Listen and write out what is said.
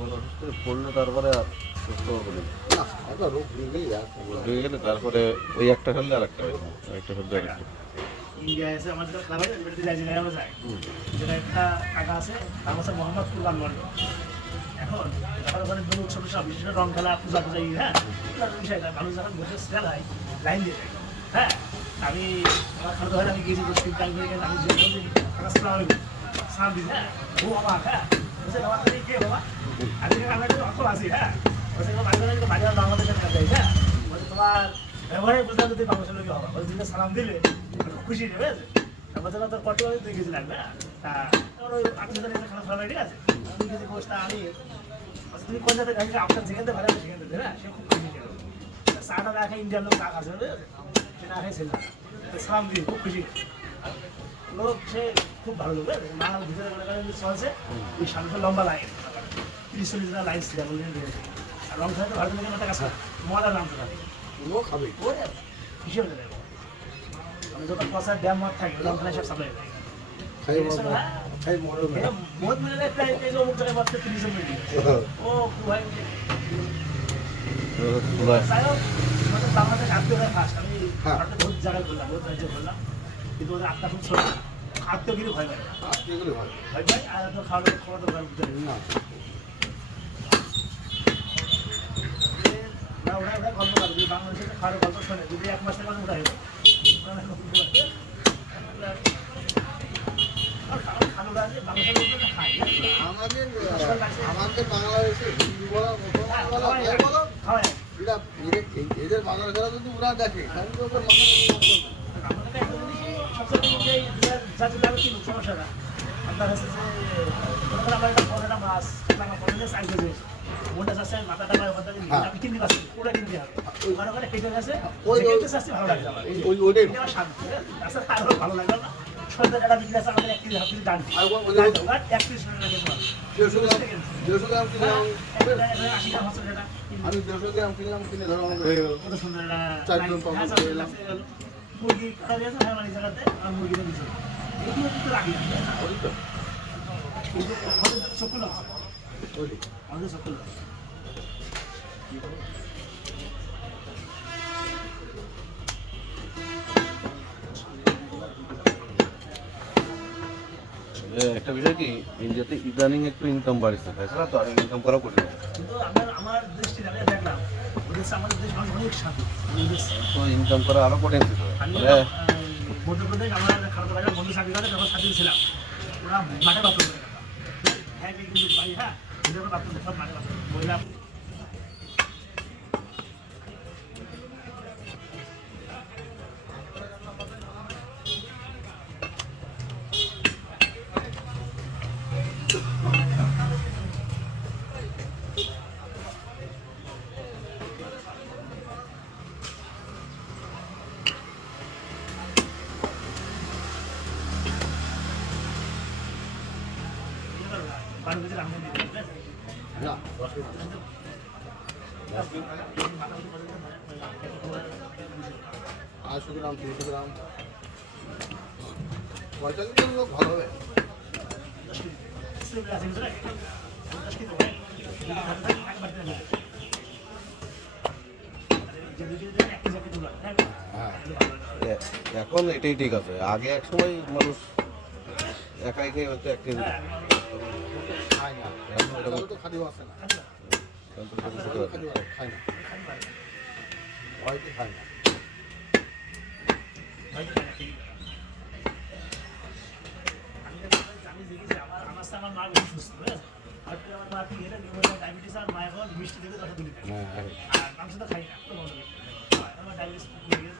একবার অসুস্থ হয়ে পড়লো, তারপরে আর সুস্থ হবে না। না একটা রোগ হয়ে গেলে হয়ে গেলে তারপরে ওই একটা খেললে আর একটা হয়, একটা খেললে আর একটা। ইন্ডিয়া এসে আমাদের খেলা হয় জায়গায় আমরা যাই, যেটা একটা কাকা আছে তার হচ্ছে মোহাম্মদ কুরবান মন্ডল। এখন যখন ওখানে দোল উৎসব সব বিশেষ করে রং খেলা পূজা টুজা হ্যাঁ বিষয়টা মানুষ যখন বসে খেলায় লাইন দিয়ে যায়। হ্যাঁ আমি আমার খাদ্য হয় আমি গিয়েছি 10 দিন টাইম হয়ে গেছে, আমি যে কাকা সালাম দিই হ্যাঁ ও বাবা হ্যাঁ বলছে বাবা তুমি কে বাবা আজকে আমরা একটু অকল আছি হ্যাঁ বলছে বাড়ি বাংলাদেশের কাছে হ্যাঁ বলছে তোমার ব্যবহারে বুঝলাম যদি বাংলাদেশের লোক হবা বলছে তুমি সালাম দিলে খুশি নেবে বলছে না তোর কত তুই গেছি লাগবে তা ওই আপনি খারাপ খারাপ ঠিক আছে তুই গেছি বসটা আমি তুমি কোন জায়গায় গাড়ি আপনার যেখান থেকে ভাড়া সেখান থেকে হ্যাঁ সে খুব খুশি ছিল। চাটা না খাই ইন্ডিয়ার লোক চা খাচ্ছে সে না খাইছিল সালাম দিয়ে খুব খুশি লোক সে খুব ভালো লোক মা ভিতরে মনে করেন চলছে ওই সামনে লম্বা লাইন 30-40 লাইন ছিল আর রং খেলাতে ভালো লোকের একটা কাছে মজা নামতে থাকে ও খাবে হিসেবে দেবে আমি যখন কষার ড্যাম মাঠ থাকি রং খেলা সব সাপ্লাই খাই খাই মরে বহুত মিলে প্রায় অমুক জায়গায় মাত্র 30 মিনিট ও ভাই বাংলাদেশ আত্মীয় ফার্স্ট আমি বহুত জায়গায় ঘুরলাম বহুত রাজ্যে ঘুরলাম কিন্তু ওদের আত্মা খুব ছোট আত্মীয়গিরি ভয় পায় আত্মীয়গুলো ভালো ভয় পায় আর তো খাওয়া খাওয়া তো না না ওরা ওরা গল্প করে যদি বাংলাদেশে খাওয়ার গল্প শোনে যদি 1 মাসের মাঝে ওরা হইবে আমাদের আমাদের বাংলাদেশে হিন্দি বলা মুসলমান বলা যাই বলো এরা এদের বাংলা খেলা যদি ওরা দেখে তাহলে তো ওদের সমস্যা না আপনার হচ্ছে যে আমার একটা পনেরোটা মাছ পনেরো সাইজ হয়েছে ওটা আছে মাথাটা আপনি কিনতে পারছেন ওটা কিনতে হবে ওখানে ওখানে কেটে গেছে ভালো লাগে ওইটাই শান্তি আচ্ছা আরো ভালো লাগলো না সন্ধ্যা একটা বিক্রি আছে আমাদের 1 কেজি হাফ কেজি ডান 31 টাকা কিনলাম 80 টাকা হচ্ছে যেটা আমি 150 গ্রাম কিনলাম কিনে ধরো হয়ে গেল কত সুন্দর একটা 4 জন পাবো মুরগি কাটা দিয়েছে হ্যাঁ মানে জায়গাতে আর মুরগিটা দিচ্ছে এগুলো কিন্তু রাখি না ওই তো কিন্তু আমাদের সকল আছে ওই আমাদের সকল আছে একটা বিষয় কি ইন্ডিয়াতে ইদানিং একটু ইনকাম বাড়ছে, তাছাড়া তো অনেক ইনকাম করা কঠিন। কিন্তু আমার দৃষ্টিতে আমি দেখলাম ওদের আমাদের দেশ মানুষ অনেক সাধু তো ইনকাম করা আরো কঠিন ছিল। মধ্যপ্রদেশ আমার খারাপ বাজার বন্ধু চাকরি করে যখন স্বাধীন ছিলাম ওরা মাঠে বাথরুম করে হ্যাঁ কিন্তু ভাই হ্যাঁ বাথরুম সব মাঠে বাথরুম মহিলা বারো কেজি রান্না দিতে না 250 গ্রাম 300 গ্রাম 45 গ্রাম লোক ভালো হবে এখন এটাই ঠিক আছে, আগে এক সময় মানুষ একাই খেয়ে হয়তো 1 কেজি খায় না তো খাদিও আসে না খায় না হয়তো খায় না আমার মা বেশি সুস্থ আর আমার মা কি ডায়াবেটিস আর মা এখন মিষ্টি থেকে 10 দিন আর মাংস তো খাই না আমার ডায়াবেটিস